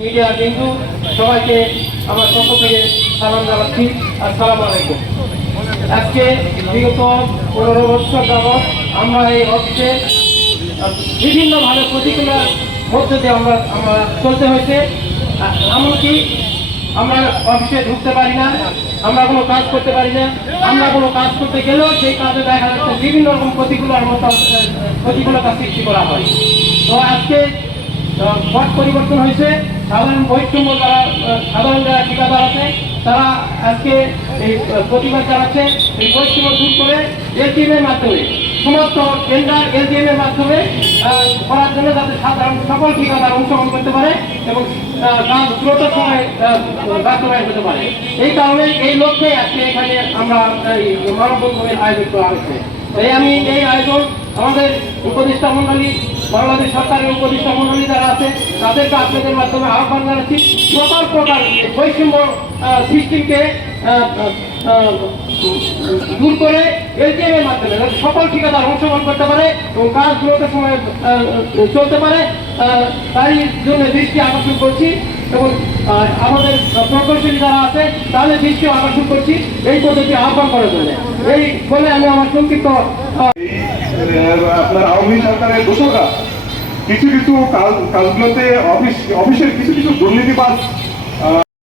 Media বিন্দু সবাইকে আমার পক্ষ থেকে সালাম জানাচ্ছি আসসালামু আলাইকুম। আজকে বিগত পনেরো বছর যাবৎ আমরা এই আহ, বিভিন্নভাবে প্রতিকূলার মধ্যে দিয়ে আমরা আমরা চলতে হয়েছে। এমনকি আমরা অফিসে ঢুকতে পারি না আমরা কোনো কাজ করতে পারি না। আমরা কোনো কাজ করতে গেলেও সেই কাজে দেখা যাচ্ছে বিভিন্ন রকম প্রতিকূলার মতো প্রতিকূলতা সৃষ্টি করা হয়। তো আজকে পথ পরিবর্তন হয়েছে। সাধারণ বৈষম্য যারা সাধারণ যারা ঠিকাদার আছে, তারা আজকে এই প্রতিবাদ জানাচ্ছে এই বৈষম্য দূর করে এলটিএম এর মাধ্যমে। সমস্ত টেন্ডার এলটিএম এর মাধ্যমে করার জন্য যাতে সাধারণ সকল ঠিকাদার অংশগ্রহণ করতে পারে এবং কাজ দ্রুত সময় বাস্তবায়ন হতে পারে। এই কারণে এই লক্ষ্যে আজকে এখানে আমরা এই মানববন্ধনের আয়োজন করা হয়েছে। তাই আমি এই আয়োজন আমাদের উপদেষ্টা মন্ডলী বাংলাদেশ সরকারের উপদেষ্টা মন্ডলী যারা আছে তাদেরকে আপনাদের মাধ্যমে আহ্বান জানাচ্ছি। সকল প্রকার বৈষম্য আহ, দূর করে এলটিএম এর মাধ্যমে সকল ঠিকাদার অংশগ্রহণ করতে পারে এবং কাজ দ্রুত সময় চলতে পারে তারই জন্য দৃষ্টি আকর্ষণ করছি এবং আমাদের প্রকৌশলী তাহলে দৃষ্টি আকর্ষণ করছি। এই পদ্ধতি আহ্বান করার জন্য। এই বলে আমি আমার সংক্ষিপ্ত আপনার আওয়ামী সরকারের দোষরা কিছু কিছু কাজ কাজগুলোতে অফিস অফিসের কিছু কিছু দুর্নীতিবাদ